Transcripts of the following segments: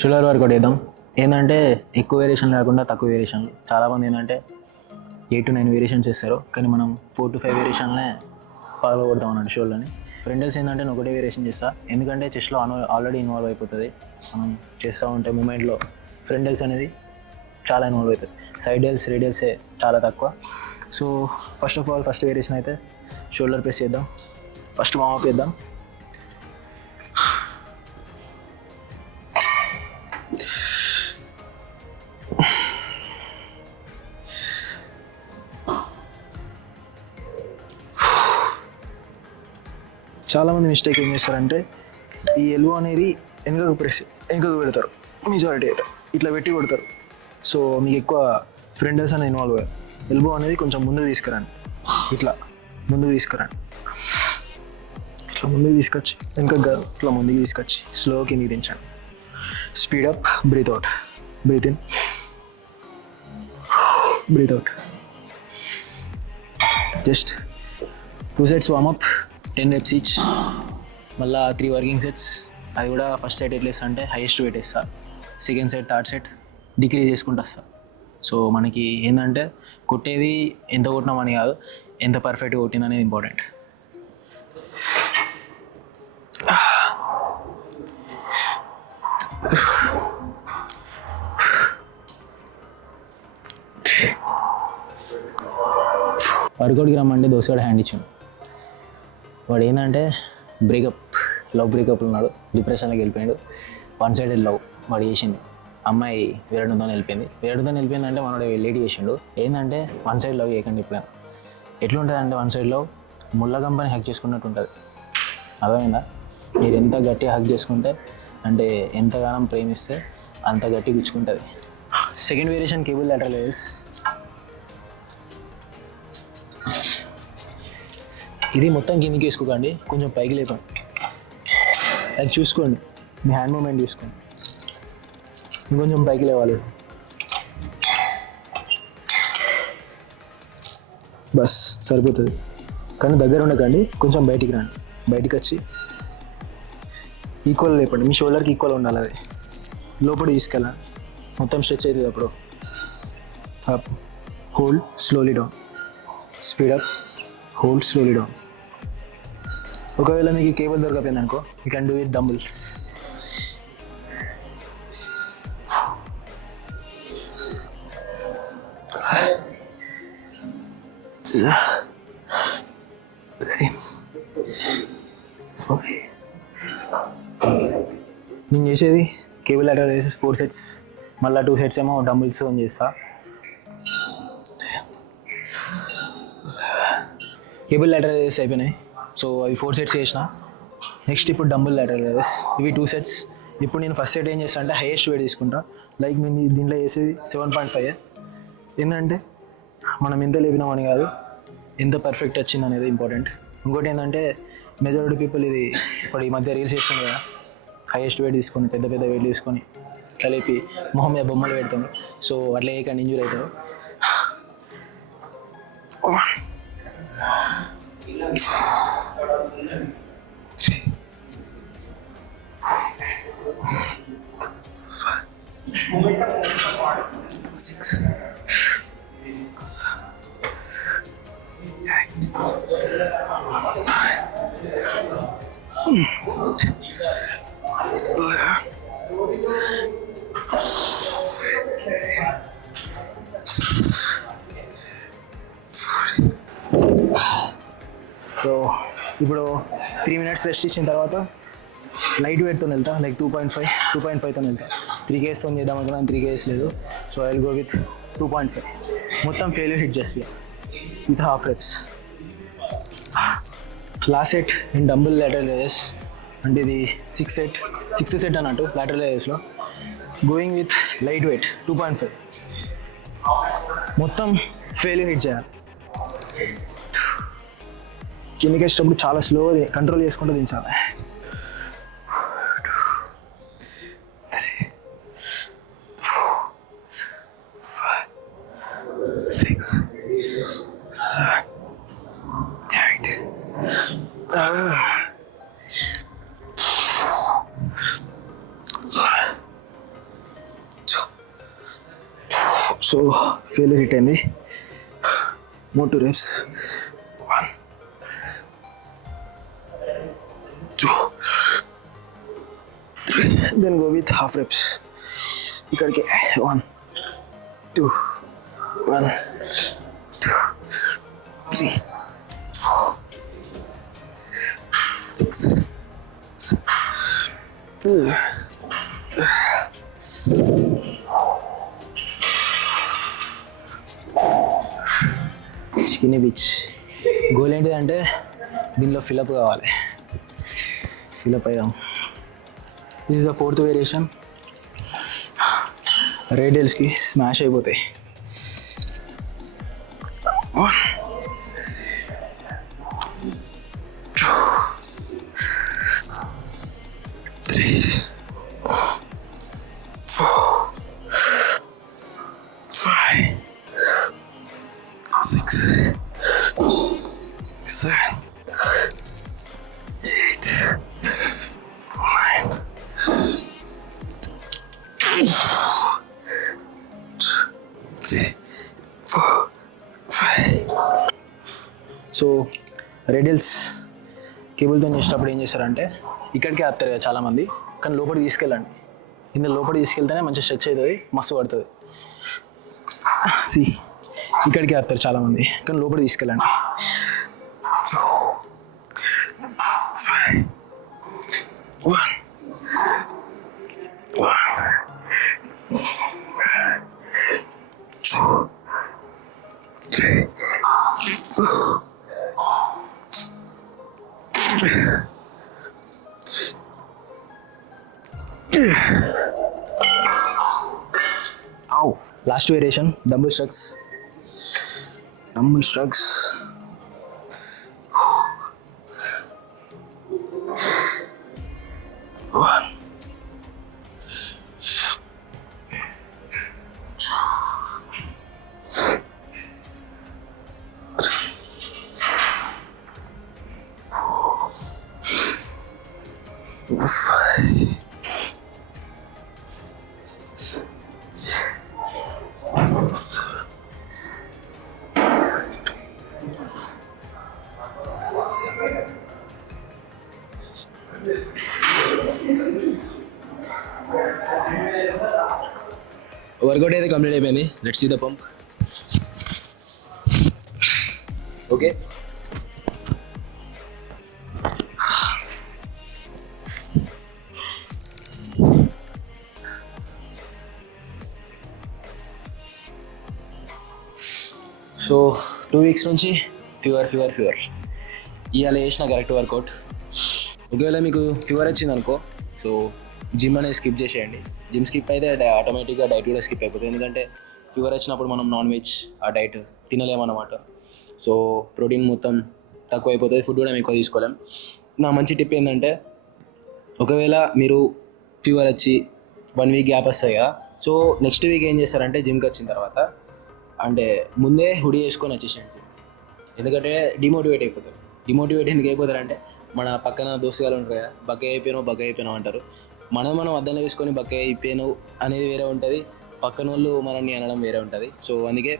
Shoulder work out వేద్దాం. ఏంటంటే ఎక్కువ వేరియేషన్ లేకుండా తక్కువ వేరియేషన్లు. చాలామంది ఏంటంటే 8 to 9 వేరియేషన్స్ చేస్తారు, కానీ మనం 4 to 5 వేరియేషన్లే పగల కొడతాం అన్నట్టు షోల్డర్ని. ఫ్రంటల్స్ ఏంటంటే నేను ఒకటే వేరియేషన్ చేస్తాను, ఎందుకంటే చెస్ట్లో ఆల్రెడీ ఇన్వాల్వ్ అయిపోతుంది. మనం చేస్తూ ఉంటే మూమెంట్లో ఫ్రంటల్స్ అనేది చాలా ఇన్వాల్వ్ అవుతుంది. సైడ్ డెల్స్ రేడియల్సే చాలా తక్కువ. సో ఫస్ట్ వేరియేషన్ అయితే షోల్డర్ ప్రెస్ చేద్దాం. ఫస్ట్ వార్మప్ చేద్దాం. చాలామంది మిస్టేక్ ఏం చేస్తారంటే ఈ ఎల్బో అనేది వెనుకకు పెడతారు. మెజారిటీ అయితే ఇట్లా పెట్టి కొడతారు. సో మీకు ఎక్కువ ఫ్రంటల్స్ అనేది ఇన్వాల్వ్ అయ్యారు. ఎల్బో అనేది కొంచెం ముందుకు తీసుకురండి. ఇట్లా ముందుకు తీసుకురండి. ఇట్లా ముందుకు తీసుకొచ్చి వెనుకకు కాదు, ఇట్లా ముందుకు తీసుకొచ్చి స్లో కిందికి దించండి. Speed up, breathe out, breathe in, breathe out. Just 2 sets warm up, 10 reps each. మళ్ళీ 3 వర్కింగ్ సెట్స్. అది కూడా ఫస్ట్ సెట్ ఎట్లా వేస్తా అంటే హైయెస్ట్ వెయిట్ వేస్తా. Second set, third set decrease చేసుకుంటూ వస్తా. సో మనకి ఏంటంటే కొట్టేది ఎంత కొట్టినామని కాదు, ఎంత పర్ఫెక్ట్గా కొట్టింది అనేది ఇంపార్టెంట్. వర్కౌట్కి రమ్మంటే దోశగాడు హ్యాండ్ ఇచ్చాను. వాడు ఏంటంటే లవ్ బ్రేకప్ ఉన్నాడు, డిప్రెషన్లోకి వెళ్ళిపోయాడు. 1 sided లవ్ వాడు చేసింది. అమ్మాయి వేరేతో వెళ్ళిపోయింది అంటే మనోడు లేట్ చేసిండు. ఏంటంటే 1 side లవ్ చేయకండి ఎప్పుడైనా. ఎట్లుంటుంది అంటే 1 side లవ్ ముళ్ళ కంపెనీ హక్ చేసుకున్నట్టు ఉంటుంది. అర్థమైందా? మీరు ఎంత గట్టిగా హక్ చేసుకుంటే, అంటే ఎంతగానో ప్రేమిస్తే అంత గట్టి గుచ్చుకుంటుంది. Second variation cable lateral raise. ఇది మొత్తం కిందికి వేసుకోకండి, కొంచెం పైకి లేపండి. అది చూసుకోండి, మీ హ్యాండ్ మూమెంట్ చూసుకోండి. ఇంకొంచెం పైకి లేవాలి. బస్ సరిపోతుంది. కానీ దగ్గర ఉండకండి, కొంచెం బయటికి రండి. బయటికి వచ్చి ఈక్వల్ లేపండి. మీ షోల్డర్కి ఈక్వల్ ఉండాలి. అది లోపలికి తీసుకెళ్ళండి. మొత్తం స్ట్రెచ్ అవుతుంది. అప్పుడు up, hold, slowly down, speed up, hold, slowly down. ఒకవేళ మీకు ఈ కేబుల్ దొరకపోయింది అనుకో, you can do with dumbbells. నేను చేసేది కేబుల్ లాటరల్ రేసెస్ 4 sets, మళ్ళీ 2 sets ఏమో డంబుల్స్ చేస్తా. కేబుల్ లాటరల్ రేసెస్ అయిపోయినాయి. సో అవి 4 sets చేసిన. నెక్స్ట్ ఇప్పుడు డంబుల్ లాటరల్ రేస్. ఇవి 2 sets. ఇప్పుడు నేను ఫస్ట్ సెట్ ఏం చేస్తాను అంటే హైయెస్ట్ వెయిట్ తీసుకుంటా. లైక్ నేను దీంట్లో చేసేది 7.5. ఏంటంటే మనం ఎంత లేపినామని కాదు, ఎంత పర్ఫెక్ట్ వచ్చింది అనేది ఇంపార్టెంట్. ఇంకోటి ఏంటంటే మెజారిటీ పీపుల్ ఇది ఇప్పుడు ఈ మధ్య రీల్స్ చేస్తుంది కదా, హైయెస్ట్ వెయిట్ తీసుకొని పెద్ద వెయిట్ తీసుకొని కలిపి మొహం మీద బొమ్మలు పెడతాను. సో అట్లా చేయకండి, ఇంజూర్ అవుతారు. సో ఇప్పుడు 3 minutes రెస్ట్ ఇచ్చిన తర్వాత లైట్ వెయిట్తో వెళ్తా. లైక్ 2.5తో వెళ్తా. 3 kgs చేద్దాం అనుకున్నాను, 3 kgs లేదు. So I will go with 2.5. మొత్తం ఫెయిల్యూర్ హిట్ చేస్తా with half reps. Last set in dumbbell lateral raise అంటే ఇది 6th set అన్నట్టు లాటరల్ రేస్లో. Going with light weight 2.5. మొత్తం ఫెయిల్యూర్ హిట్ చేయాలి. కిందకి వచ్చేటప్పుడు చాలా స్లోగా కంట్రోల్ చేసుకుంటూ దించాలి. 6, 7, 8. సో ఫెయిల్యూర్ హిట్ అయింది. మోర్ 2 reps. 1 2 3. Then go with half reps. ఇక్కడికి 1 2 1 2 3 4 6 స్కిన్నీ బీచ్. గోల్ ఏంటిదంటే దీనిలో ఫిలప్ కావాలి. ఫిలప్ అయ్యాం. This is the 4th variation. రేడియల్స్కి స్మాష్ అయిపోతాయి. 1 2 3 4 5 6 7 8 9 3 4 5. సో రేడియల్స్ కేబుల్తో చేసేటప్పుడు ఏం చేస్తారంటే ఇక్కడికే వస్తారు కదా చాలామంది, కానీ లోపలికి తీసుకెళ్ళండి. ఇందులో లోపలికి తీసుకెళ్తేనే మంచిగా స్ట్రెచ్ అవుతుంది, మస్తు పడుతుంది. సి ఇక్కడికి వస్తారు చాలామంది, కానీ లోపలికి తీసుకెళ్ళండి. 5 1 2 3 4 last variation dumbbell shrugs. Dumbbell shrugs. 1 2 3 4 5 workout అయితే కంప్లీట్ అయిపోయింది. Let's see the pump. Okay, so 2 weeks నుంచి ఫీవర్ ఇవాళ చేసిన కరెక్ట్ వర్కౌట్. ఒకవేళ మీకు ఫీవర్ వచ్చింది అనుకో, సో జిమ్ అనేది స్కిప్ చేసేయండి. జిమ్ స్కిప్ అయితే ఆటోమేటిక్గా డైట్ కూడా స్కిప్ అయిపోతుంది. ఎందుకంటే ఫీవర్ వచ్చినప్పుడు మనం నాన్ వెజ్ ఆ డైట్ తినలేమన్నమాట. సో ప్రోటీన్ మొత్తం తక్కువ అయిపోతుంది, ఫుడ్ కూడా మేము ఎక్కువ తీసుకోలేం. నా మంచి టిప్ ఏంటంటే, ఒకవేళ మీరు ఫీవర్ వచ్చి 1 week గ్యాప్ వస్తాయి కదా, సో నెక్స్ట్ వీక్ ఏం చేస్తారంటే జిమ్కి వచ్చిన తర్వాత అంటే ముందే హుడీ వేసుకొని వచ్చేసేయండి. ఎందుకంటే డిమోటివేట్ అయిపోతారు. డిమోటివేట్ ఎందుకు అయిపోతారంటే, మన పక్కన దోస్తుగాలు ఉంటారు కదా, బక్క అయిపోయినావు అంటారు. మనం అద్దంలో వేసుకొని బక్క అయిపోయాను అనేది వేరే ఉంటుంది, పక్కన వాళ్ళు మనల్ని అనడం వేరే ఉంటుంది. సో అందుకే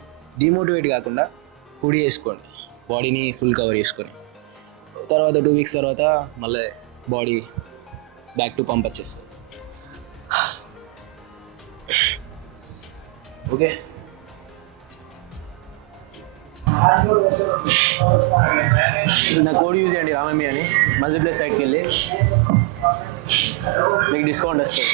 డిమోటివేట్ కాకుండా హుడీ వేసుకోండి, బాడీని ఫుల్ కవర్ చేసుకొని. తర్వాత 2 weeks తర్వాత మళ్ళీ బాడీ బ్యాక్ టు పంప్ వచ్చేస్తుంది. ఓకే, నా కోడ్ యూజ్ చేయండి రామమ్మి అని. మజిల్ ప్లేస్ సైడ్కి వెళ్ళి మీకు డిస్కౌంట్ వస్తుంది.